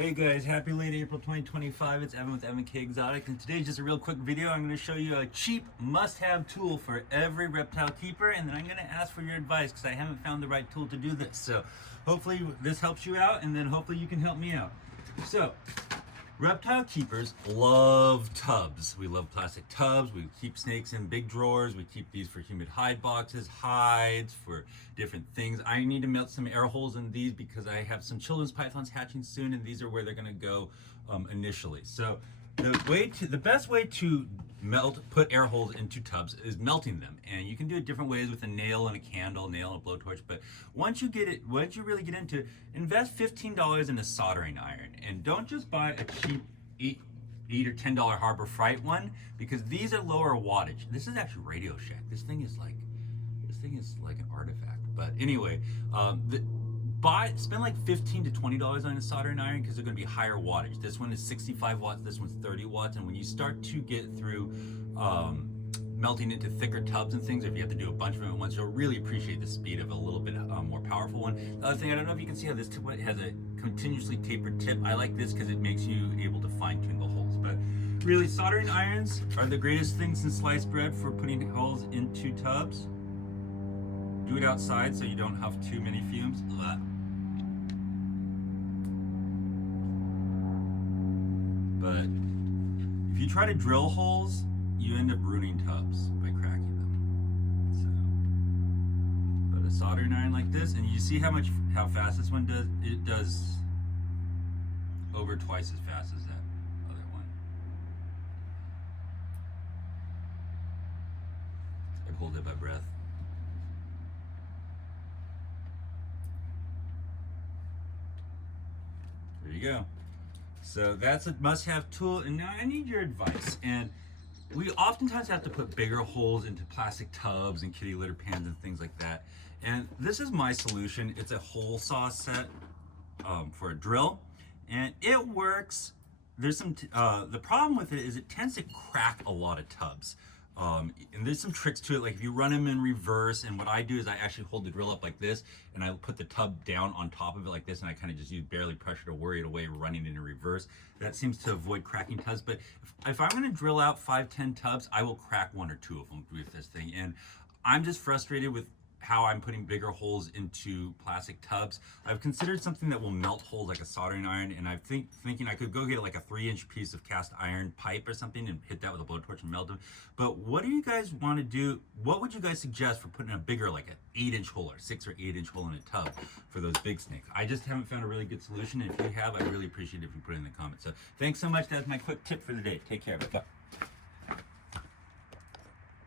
Hey guys, happy late April 2025. It's Evan with Evan K Exotic, and today's just a real quick video. I'm going to show you a cheap must-have tool for every reptile keeper, and then I'm going to ask for your advice because I haven't found the right tool to do this. So hopefully this helps you out, and then hopefully you can help me out. So reptile keepers love tubs. We love plastic tubs. We keep snakes in big drawers. We keep these for humid hide boxes, hides, for different things. I need to melt some air holes in these because I have some children's pythons hatching soon, and these are where they're going to go initially. So the best way to put air holes into tubs is melting them, and you can do it different ways with a nail and a candle, nail and a blowtorch. But once you really get into it, invest $15 in a soldering iron, and don't just buy a cheap $8 or $10 Harbor Freight one, because these are lower wattage. This is actually Radio Shack. This thing is like an artifact. But anyway, spend like $15 to $20 on a soldering iron because they're going to be higher wattage. This one is 65 watts, this one's 30 watts, and when you start to get through melting into thicker tubs and things, if you have to do a bunch of them at once, you'll really appreciate the speed of a little bit more powerful one. The other thing, I don't know if you can see how this tip has a continuously tapered tip. I like this because it makes you able to fine tune the holes. But really, soldering irons are the greatest thing since sliced bread for putting holes into tubs. Do it outside so you don't have too many fumes. But if you try to drill holes, you end up ruining tubs by cracking them. So, but a soldering iron like this, and you see how fast this one does? It does over twice as fast as that other one. I hold it by breath. There you go. So that's a must-have tool, and now I need your advice. And we oftentimes have to put bigger holes into plastic tubs and kitty litter pans and things like that. And this is my solution. It's a hole saw set for a drill, and it works. There's some the problem with it is it tends to crack a lot of tubs. And there's some tricks to it, like if you run them in reverse, and what I do is I actually hold the drill up like this, and I put the tub down on top of it like this, and I kind of just use barely pressure to worry it away running it in reverse. That seems to avoid cracking tubs. But if I'm going to drill out 5-10 tubs, I will crack 1 or 2 of them with this thing. And I'm just frustrated with how I'm putting bigger holes into plastic tubs. I've considered something that will melt holes like a soldering iron, and I'm thinking I could go get like a 3-inch piece of cast iron pipe or something and hit that with a blowtorch and melt them. But what do you guys want to do? What would you guys suggest for putting a bigger, like an 8-inch hole or 6 or 8-inch hole in a tub for those big snakes? I just haven't found a really good solution, and if you have, I'd really appreciate it if you put it in the comments. So thanks so much. That's my quick tip for the day. Take care. Bye.